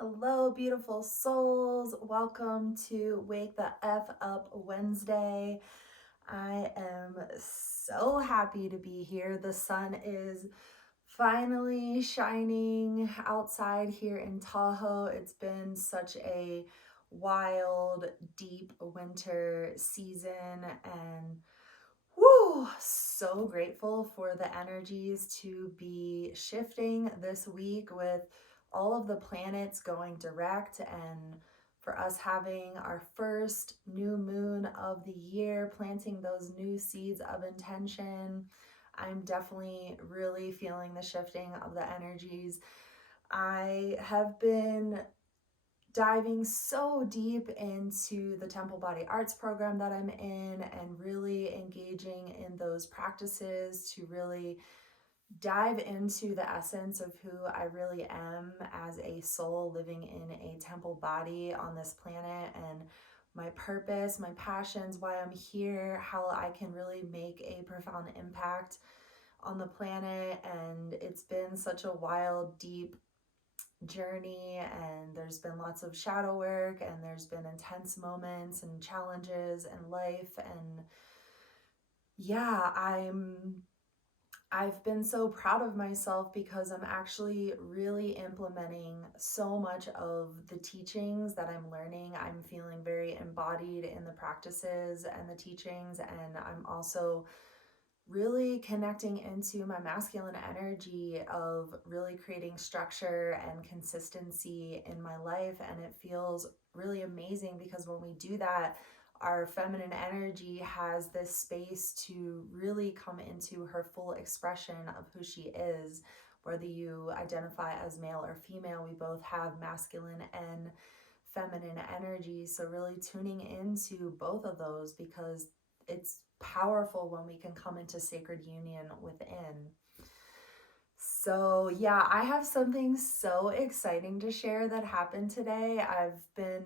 Hello, beautiful souls. Welcome to Wake the F Up Wednesday. I am so happy to be here. The sun is finally shining outside here in Tahoe. It's been such a wild, deep winter season, and whoo, so grateful for the energies to be shifting this week with all of the planets going direct and for us having our first new moon of the year, planting those new seeds of intention. I'm definitely really feeling the shifting of the energies. I have been diving so deep into the Temple Body Arts program that I'm in and really engaging in those practices to really dive into the essence of who I really am as a soul living in a temple body on this planet, and my purpose, my passions, why I'm here, how I can really make a profound impact on the planet. And it's been such a wild, deep journey, and there's been lots of shadow work, and there's been intense moments and challenges in life. And yeah, I've been so proud of myself because I'm actually really implementing so much of the teachings that I'm learning. I'm feeling very embodied in the practices and the teachings, and I'm also really connecting into my masculine energy of really creating structure and consistency in my life. And it feels really amazing because when we do that, our feminine energy has this space to really come into her full expression of who she is. Whether you identify as male or female, we both have masculine and feminine energy. So, really tuning into both of those because it's powerful when we can come into sacred union within. So, yeah, I have something so exciting to share that happened today. I've been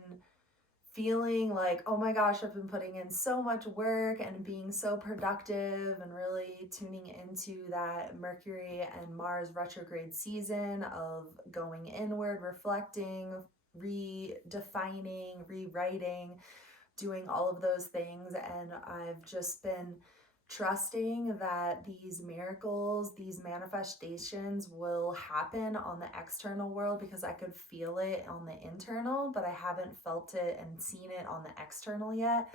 feeling like, oh my gosh, I've been putting in so much work and being so productive and really tuning into that Mercury and Mars retrograde season of going inward, reflecting, redefining, rewriting, doing all of those things. And I've just been trusting that these miracles, these manifestations will happen on the external world because I could feel it on the internal, but I haven't felt it and seen it on the external yet.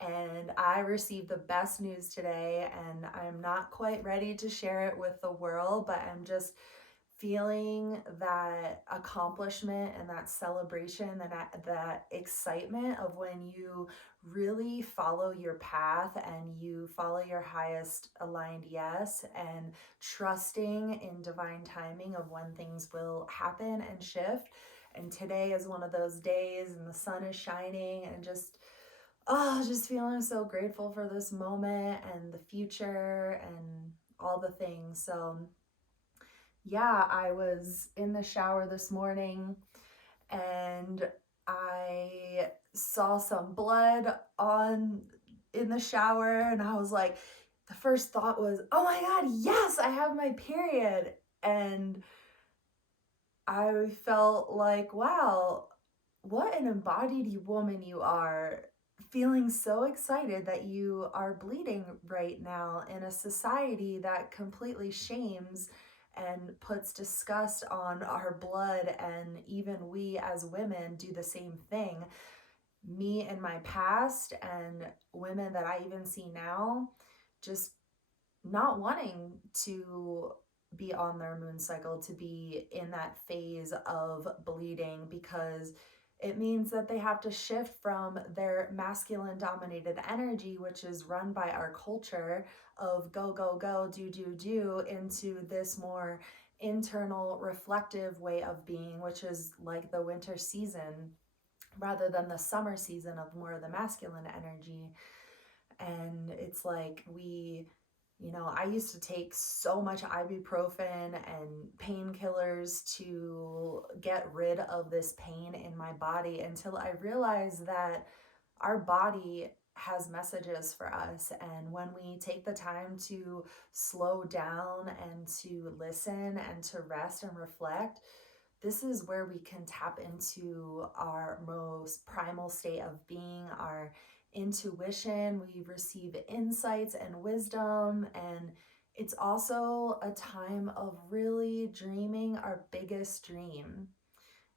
And I received the best news today, and I'm not quite ready to share it with the world, but I'm just feeling that accomplishment and that celebration, that excitement of when you really follow your path and you follow your highest aligned yes, and trusting in divine timing of when things will happen and shift. And today is one of those days, and the sun is shining, and just feeling so grateful for this moment and the future and all the things. So yeah, I was in the shower this morning and I saw some blood on in the shower, and I was like, the first thought was, "Oh my god, yes, I have my period." And I felt like, wow, what an embodied woman you are, feeling so excited that you are bleeding right now in a society that completely shames and puts disgust on our blood. And even we as women do the same thing. Me in my past, and women that I even see now, just not wanting to be on their moon cycle, to be in that phase of bleeding, because it means that they have to shift from their masculine dominated energy, which is run by our culture of go, go, go, do, into this more internal reflective way of being, which is like the winter season rather than the summer season of more of the masculine energy. And it's like I used to take so much ibuprofen and painkillers to get rid of this pain in my body until I realized that our body has messages for us. And when we take the time to slow down and to listen and to rest and reflect, this is where we can tap into our most primal state of being, our intuition. We receive insights and wisdom, and it's also a time of really dreaming our biggest dream.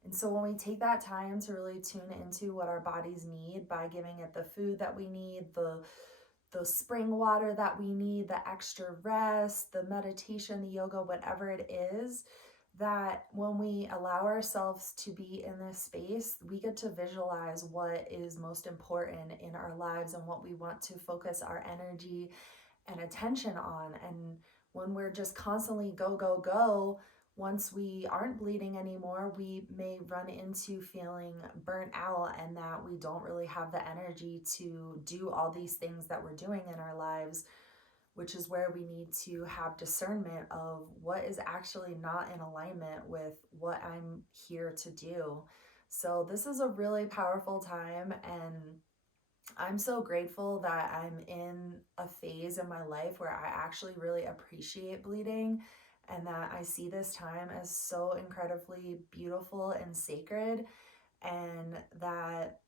And so when we take that time to really tune into what our bodies need by giving it the food that we need, the spring water that we need, the extra rest, the meditation, the yoga, whatever it is, that when we allow ourselves to be in this space, we get to visualize what is most important in our lives and what we want to focus our energy and attention on. And when we're just constantly go, go, go, once we aren't bleeding anymore, we may run into feeling burnt out and that we don't really have the energy to do all these things that we're doing in our lives, which is where we need to have discernment of what is actually not in alignment with what I'm here to do. So this is a really powerful time, and I'm so grateful that I'm in a phase in my life where I actually really appreciate bleeding, and that I see this time as so incredibly beautiful and sacred. And that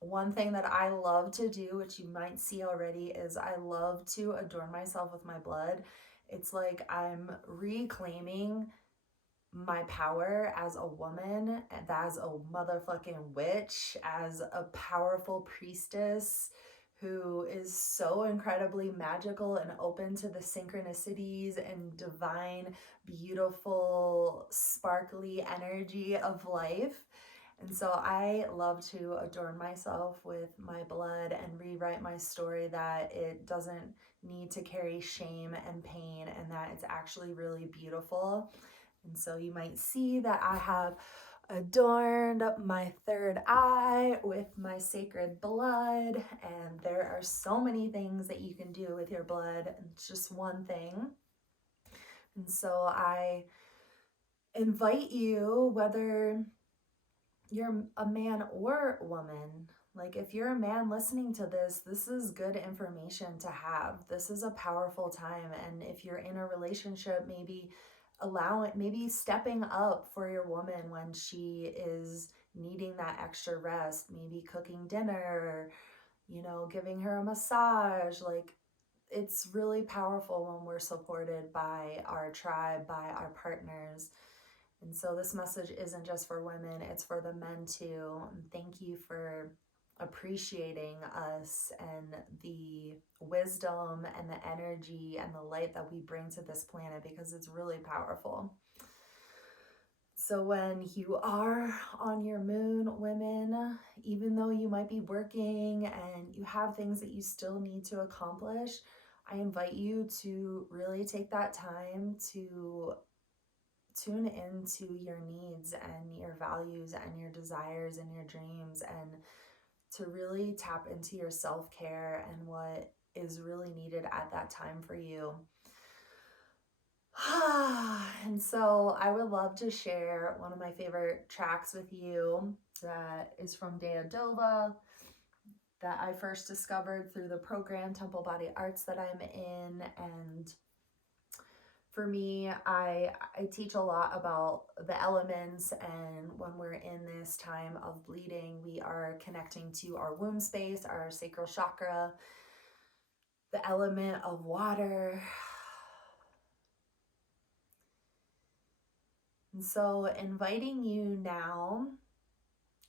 one thing that I love to do, which you might see already, is I love to adorn myself with my blood. It's like I'm reclaiming my power as a woman, as a motherfucking witch, as a powerful priestess who is so incredibly magical and open to the synchronicities and divine, beautiful, sparkly energy of life. And so I love to adorn myself with my blood and rewrite my story that it doesn't need to carry shame and pain, and that it's actually really beautiful. And so you might see that I have adorned my third eye with my sacred blood. And there are so many things that you can do with your blood. It's just one thing. And so I invite you, whether you're a man or woman, like if you're a man listening to this, this is good information to have. This is a powerful time. And if you're in a relationship, maybe stepping up for your woman when she is needing that extra rest, maybe cooking dinner, giving her a massage. Like, it's really powerful when we're supported by our tribe, by our partners. And so this message isn't just for women, it's for the men too. And thank you for appreciating us and the wisdom and the energy and the light that we bring to this planet, because it's really powerful. So when you are on your moon, women, even though you might be working and you have things that you still need to accomplish, I invite you to really take that time to tune into your needs and your values and your desires and your dreams, and to really tap into your self-care and what is really needed at that time for you. And so I would love to share one of my favorite tracks with you that is from Deodova, that I first discovered through the program Temple Body Arts that I'm in. And for me, I teach a lot about the elements, and when we're in this time of bleeding, we are connecting to our womb space, our sacral chakra, the element of water. And so inviting you now,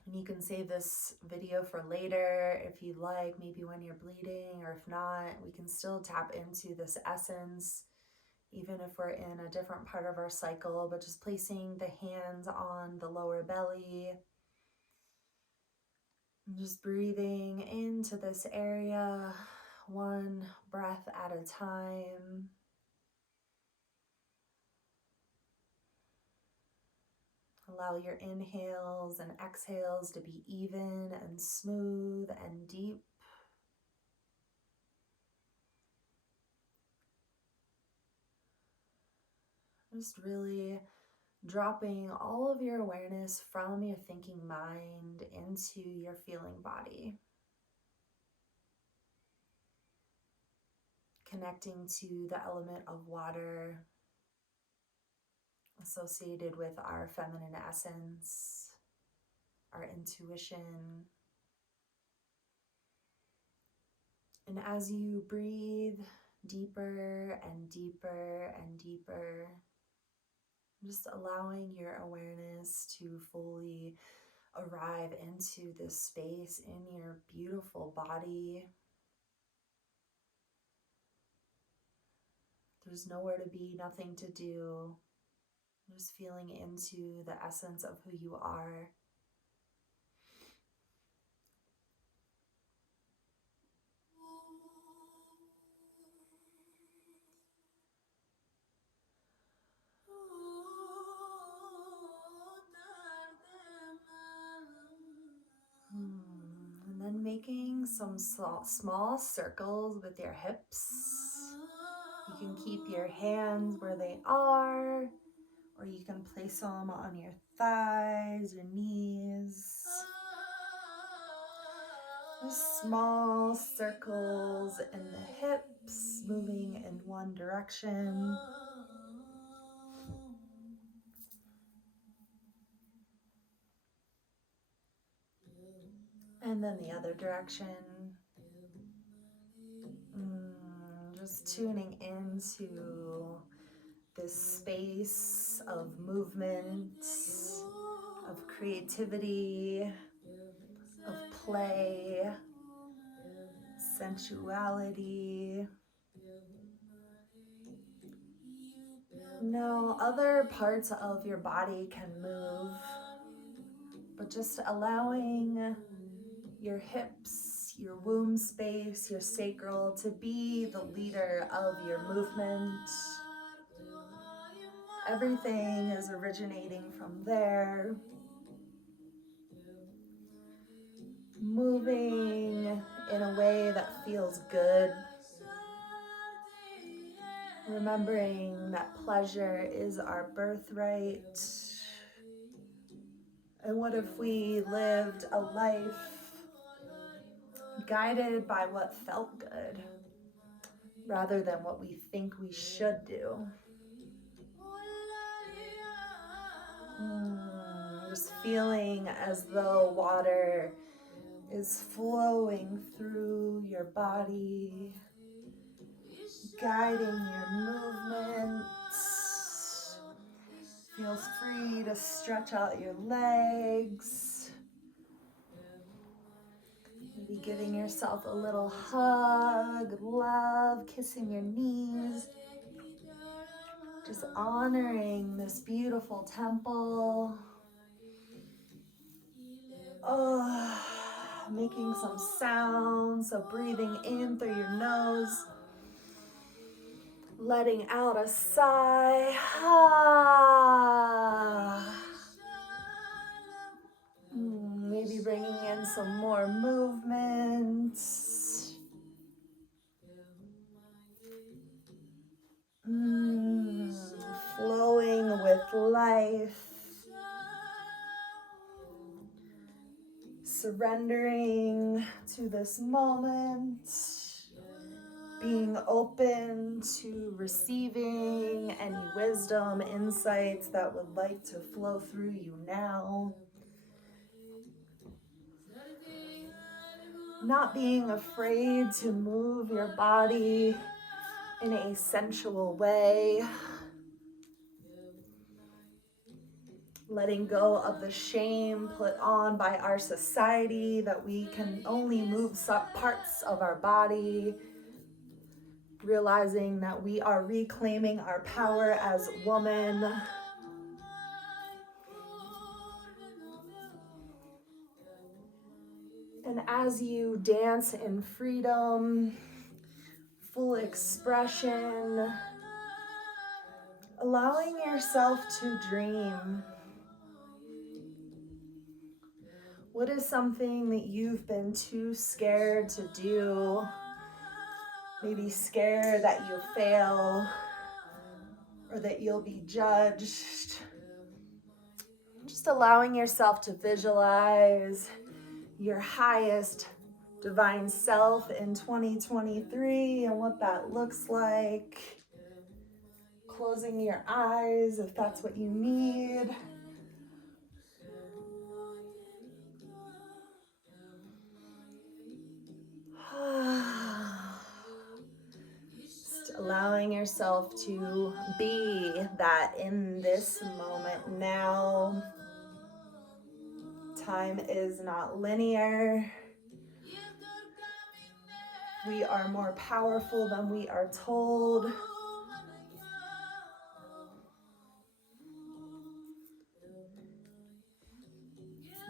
and you can save this video for later if you'd like, maybe when you're bleeding, or if not, we can still tap into this essence even if we're in a different part of our cycle, but just placing the hands on the lower belly and just breathing into this area, one breath at a time. Allow your inhales and exhales to be even and smooth and deep. Just really dropping all of your awareness from your thinking mind into your feeling body. Connecting to the element of water, associated with our feminine essence, our intuition. And as you breathe deeper and deeper and deeper, just allowing your awareness to fully arrive into this space in your beautiful body. There's nowhere to be, nothing to do. Just feeling into the essence of who you are. And then making some small circles with your hips. You can keep your hands where they are, or you can place them on your thighs, your knees. Just small circles in the hips, moving in one direction. And then the other direction. Just tuning into this space of movement, of creativity, of play, sensuality. Now, other parts of your body can move, but just allowing your hips, your womb space, your sacral to be the leader of your movement. Everything is originating from there. Moving in a way that feels good. Remembering that pleasure is our birthright. And what if we lived a life guided by what felt good rather than what we think we should do? Just feeling as though water is flowing through your body, guiding your movements. Feel free to stretch out your legs. Maybe giving yourself a little hug, love, kissing your knees. Just honoring this beautiful temple. Oh, making some sounds. So breathing in through your nose. Letting out a sigh. Maybe bringing in some more movements. Flowing with life. Surrendering to this moment. Being open to receiving any wisdom, insights that would like to flow through you now. Not being afraid to move your body in a sensual way. Letting go of the shame put on by our society that we can only move parts of our body. Realizing that we are reclaiming our power as women. And as you dance in freedom, full expression, allowing yourself to dream. What is something that you've been too scared to do? Maybe scared that you'll fail or that you'll be judged. Just allowing yourself to visualize your highest divine self in 2023 and what that looks like. closing your eyes if that's what you need. Just allowing yourself to be that in this moment now. Time is not linear. We are more powerful than we are told.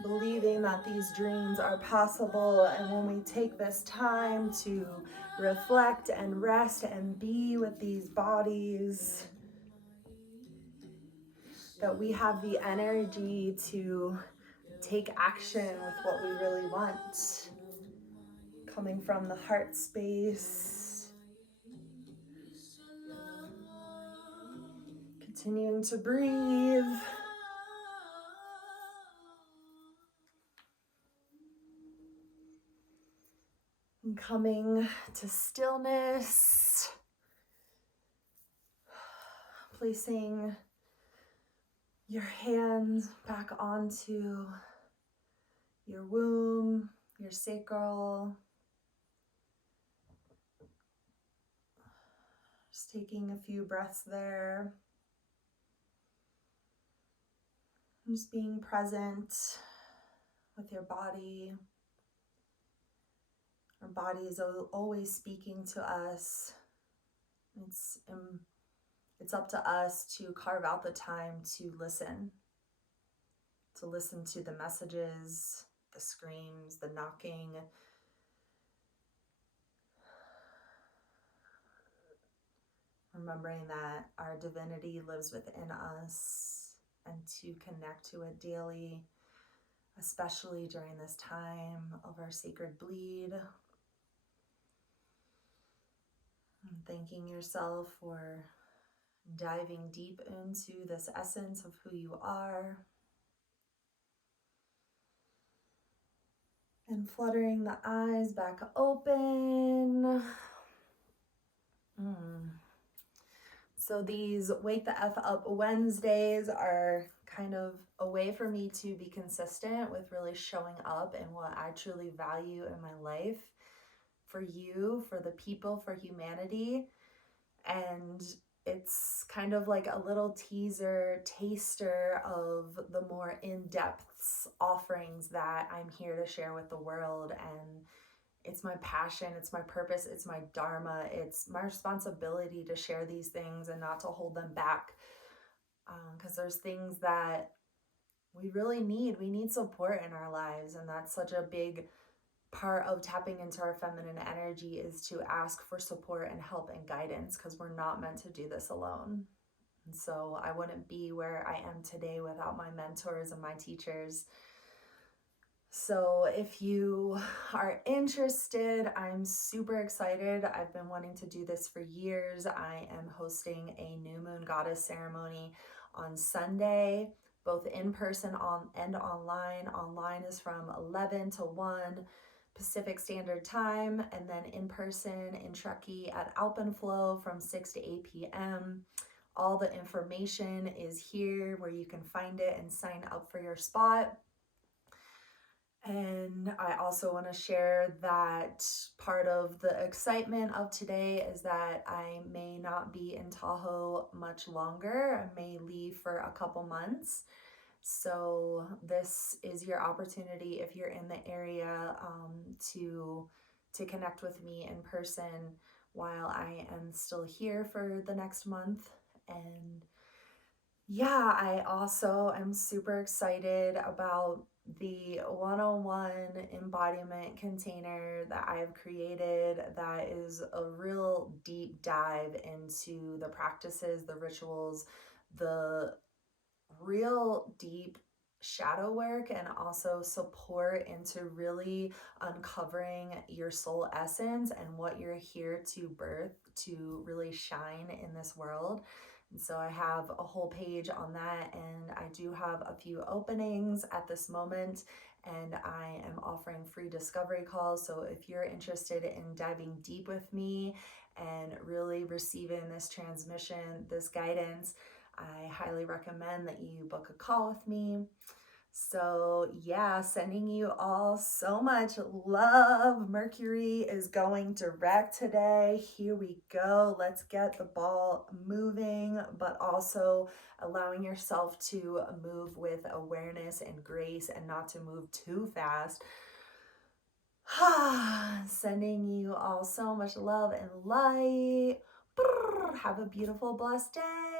Believing that these dreams are possible, and when we take this time to reflect and rest and be with these bodies, that we have the energy to take action with what we really want, coming from the heart space, continuing to breathe. And coming to stillness, placing your hands back onto your womb, your sacral. Just taking a few breaths there. Just being present with your body. Our body is always speaking to us. It's up to us to carve out the time to listen to the messages, the screams, the knocking. Remembering that our divinity lives within us, and to connect to it daily, especially during this time of our sacred bleed. And thanking yourself for diving deep into this essence of who you are. And fluttering the eyes back open. So these Wake the F Up Wednesdays are kind of a way for me to be consistent with really showing up in what I truly value in my life, for you, for the people, for humanity. And it's kind of like a little teaser, taster of the more in-depth offerings that I'm here to share with the world. And it's my passion, it's my purpose, it's my dharma, it's my responsibility to share these things and not to hold them back. Because there's things that we really need. We need support in our lives, and that's such a big part of tapping into our feminine energy, is to ask for support and help and guidance, because we're not meant to do this alone. And so I wouldn't be where I am today without my mentors and my teachers. So if you are interested, I'm super excited. I've been wanting to do this for years. I am hosting a new moon goddess ceremony on Sunday, both in person and online. Online is from 11 to 1 Pacific Standard Time, and then in person in Truckee at Alpenflow from 6 to 8 p.m. All the information is here where you can find it and sign up for your spot. And I also want to share that part of the excitement of today is that I may not be in Tahoe much longer. I may leave for a couple months. So this is your opportunity, if you're in the area, to connect with me in person while I am still here for the next month. And yeah, I also am super excited about the one-on-one embodiment container that I have created that is a real deep dive into the practices, the rituals, the real deep shadow work, and also support into really uncovering your soul essence and what you're here to birth, to really shine in this world. And so I have a whole page on that, and I do have a few openings at this moment, and I am offering free discovery calls. So if you're interested in diving deep with me and really receiving this transmission, this guidance, I highly recommend that you book a call with me. So, yeah, sending you all so much love. Mercury is going direct today. Here we go. Let's get the ball moving, but also allowing yourself to move with awareness and grace and not to move too fast. Sending you all so much love and light. Have a beautiful, blessed day.